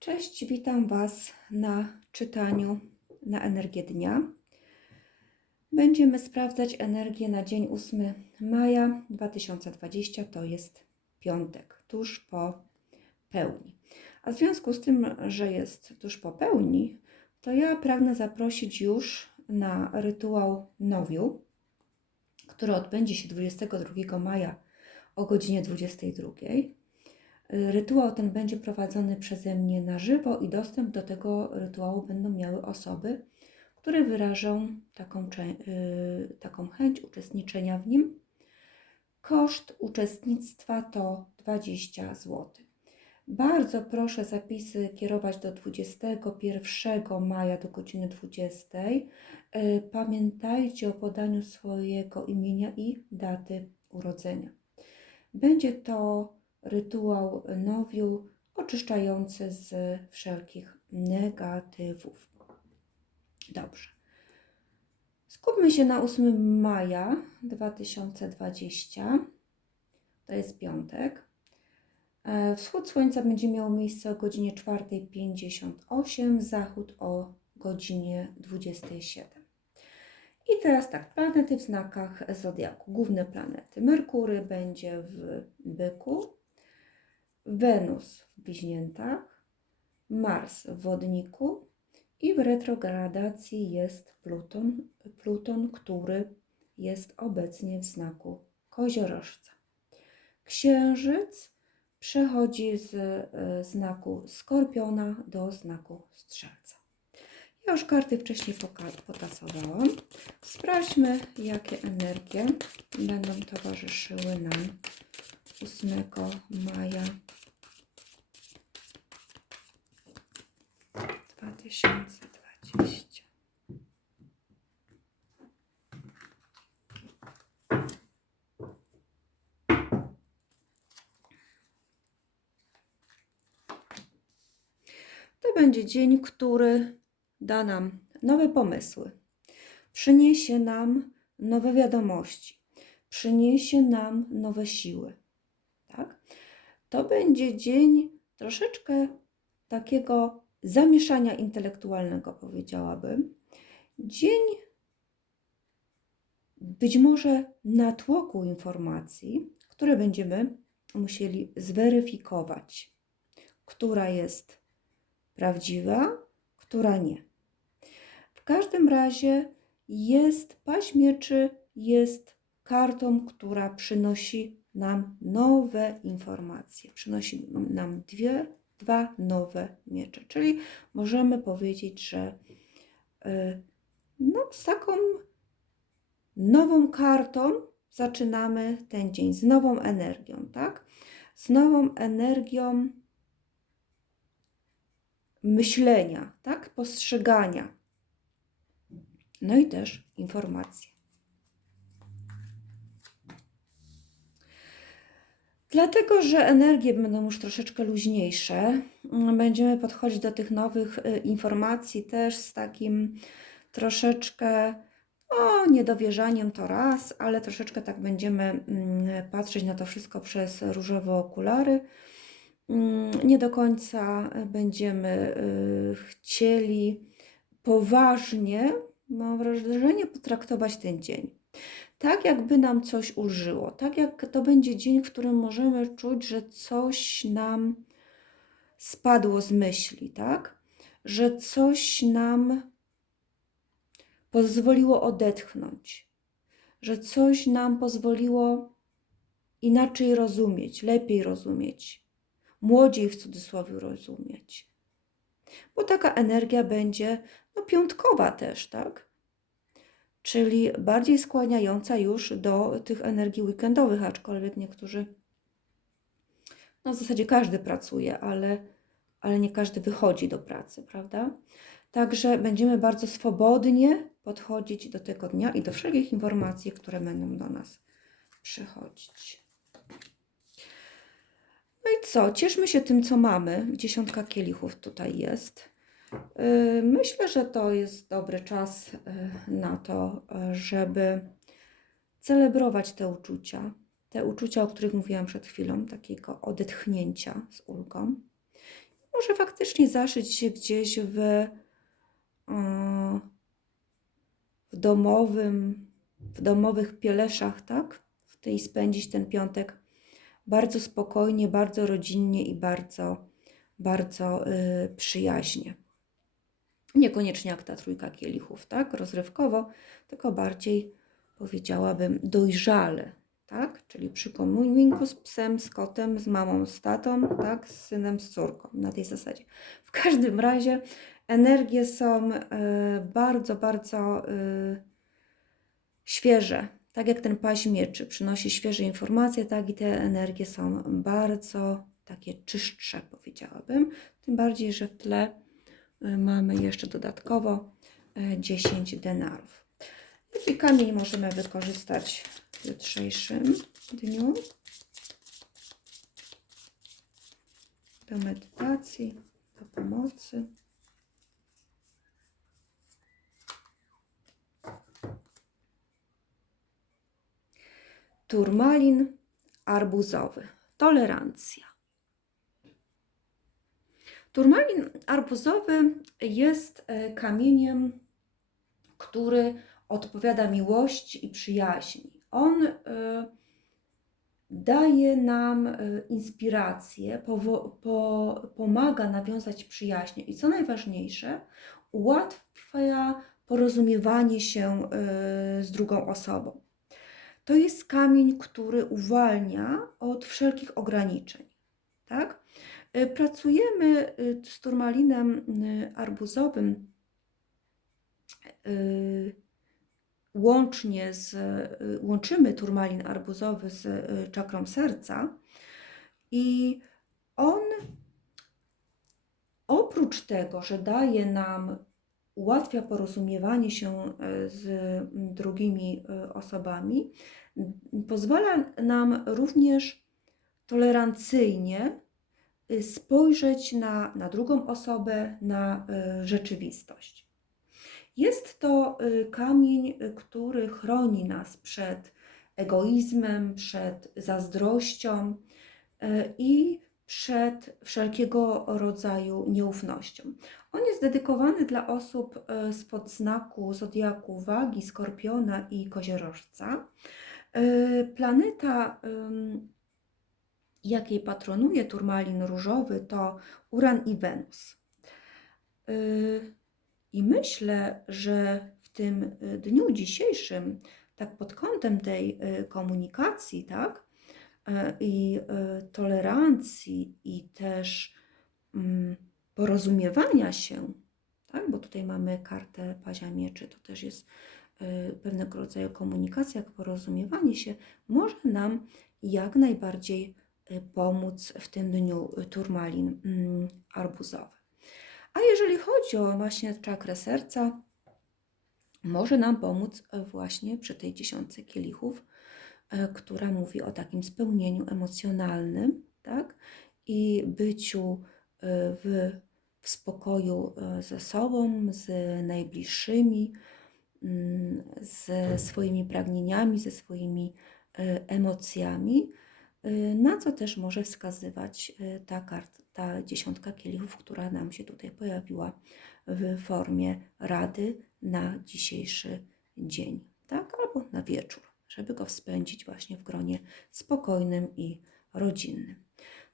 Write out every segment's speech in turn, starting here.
Cześć, witam Was na czytaniu na energię dnia. Będziemy sprawdzać energię na dzień 8 maja 2020, to jest piątek, tuż po pełni. A w związku z tym, że jest tuż po pełni, to ja pragnę zaprosić już na rytuał Nowiu, który odbędzie się 22 maja o godzinie 22. Rytuał ten będzie prowadzony przeze mnie na żywo i dostęp do tego rytuału będą miały osoby, które wyrażą taką, y, taką chęć uczestniczenia w nim. Koszt uczestnictwa to 20 zł. Bardzo proszę zapisy kierować do 21 maja do godziny 20. Y, Pamiętajcie o podaniu swojego imienia i daty urodzenia. Będzie to rytuał nowiu oczyszczający z wszelkich negatywów. Dobrze. Skupmy się na 8 maja 2020. To jest piątek. E, Wschód słońca będzie miał miejsce o godzinie 4.58, zachód o godzinie 27. I teraz tak, planety w znakach zodiaku. Główne planety. Merkury będzie w byku, Wenus w bliźniętach, Mars w wodniku i w retrogradacji jest Pluton, Pluton, który jest obecnie w znaku koziorożca. Księżyc przechodzi z e, znaku skorpiona do znaku strzelca. Ja już karty wcześniej potasowałam. Sprawdźmy, jakie energie będą towarzyszyły nam 8 maja 2020. To będzie dzień, który da nam nowe pomysły, przyniesie nam nowe wiadomości, przyniesie nam nowe siły. Tak? To będzie dzień troszeczkę takiego zamieszania intelektualnego, powiedziałabym. Dzień być może natłoku informacji, które będziemy musieli zweryfikować, która jest prawdziwa, która nie. W każdym razie jest paź mieczy, jest kartą, która przynosi nam nowe informacje. Przynosi nam dwie, dwa nowe miecze. Czyli możemy powiedzieć, że y, no, z taką nową kartą zaczynamy ten dzień, z nową energią, tak? Z nową energią myślenia, tak? Postrzegania. No i też informacji. Dlatego, że energie będą już troszeczkę luźniejsze, mm, będziemy podchodzić do tych nowych y, informacji też z takim troszeczkę o, niedowierzaniem to raz, ale troszeczkę tak będziemy mm, patrzeć na to wszystko przez różowe okulary. Mm, Nie do końca będziemy y, chcieli poważnie, mam wrażenie, potraktować ten dzień tak jakby nam coś ulżyło, tak jak to będzie dzień, w którym możemy czuć, że coś nam spadło z myśli, tak? Że coś nam pozwoliło odetchnąć, że coś nam pozwoliło inaczej rozumieć, lepiej rozumieć, młodziej w cudzysłowie rozumieć. Bo taka energia będzie no, piątkowa też, tak? Czyli bardziej skłaniająca już do tych energii weekendowych, aczkolwiek niektórzy, no w zasadzie każdy pracuje, ale, ale nie każdy wychodzi do pracy, prawda? Także będziemy bardzo swobodnie podchodzić do tego dnia i do wszelkich informacji, które będą do nas przychodzić. No i co? Cieszmy się tym, co mamy. Dziesiątka kielichów tutaj jest. Y, Myślę, że to jest dobry czas y, na to, y, żeby celebrować te uczucia, te uczucia, o których mówiłam przed chwilą, takiego odetchnięcia z ulgą. może faktycznie zaszyć się gdzieś w, w domowym, w domowych pieleszach, tak? W tej spędzić ten piątek bardzo spokojnie, bardzo rodzinnie i bardzo, bardzo y, przyjaźnie. Niekoniecznie jak ta trójka kielichów, tak? Rozrywkowo, tylko bardziej powiedziałabym dojrzale, tak? Czyli przy komuninku z psem, z kotem, z mamą, z tatą, tak? Z synem, z córką, na tej zasadzie. W każdym razie energie są y, bardzo, bardzo y, świeże. Tak jak ten paź mieczy przynosi świeże informacje, tak i te energie są bardzo takie czystsze, powiedziałabym. Tym bardziej, że w tle mamy jeszcze dodatkowo y, 10 denarów. Taki kamień możemy wykorzystać w jutrzejszym dniu do medytacji, do pomocy. Turmalin arbuzowy. Tolerancja. Turmalin arbuzowy jest e, kamieniem, który odpowiada miłości i przyjaźni. On y, daje nam y, inspirację, pomaga nawiązać przyjaźnie i co najważniejsze, ułatwia porozumiewanie się z drugą osobą. To jest kamień, który uwalnia od wszelkich ograniczeń. Tak? Y, Pracujemy y, z turmalinem y, arbuzowym łącznie z, łączymy turmalin arbuzowy z czakrą serca i on oprócz tego, że daje nam, ułatwia porozumiewanie się z drugimi osobami, pozwala nam również tolerancyjnie spojrzeć na, na drugą osobę, na y, rzeczywistość. Jest to y, kamień, y, który chroni nas przed egoizmem, przed zazdrością y, i przed wszelkiego rodzaju nieufnością. On jest dedykowany dla osób y, spod znaku zodiaku wagi, skorpiona i koziorożca. Y, Planeta, ym, jakiej patronuje turmalin różowy, to Uran i Wenus. Y, I myślę, że w tym y, dniu dzisiejszym, tak pod kątem tej y, komunikacji, tak, i tolerancji, i też mm, porozumiewania się, tak, bo tutaj mamy kartę Pazia Mieczy, to też jest pewnego rodzaju komunikacja, jak porozumiewanie się, może nam jak najbardziej pomóc w tym dniu y, turmalin mm, arbuzowy. A jeżeli chodzi o właśnie czakrę serca, może nam pomóc e, właśnie przy tej dziesiątce kielichów, e, która mówi o takim spełnieniu emocjonalnym, tak? I byciu w, w spokoju ze sobą, z najbliższymi, mm, ze swoimi pragnieniami, ze swoimi emocjami, na co też może wskazywać e, ta karta, ta dziesiątka kielichów, która nam się tutaj pojawiła w formie rady na dzisiejszy dzień, tak? Albo na wieczór, żeby go spędzić właśnie w gronie spokojnym i rodzinnym.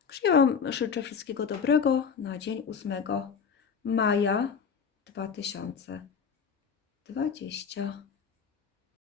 Także ja Wam życzę wszystkiego dobrego na dzień 8 maja 2024.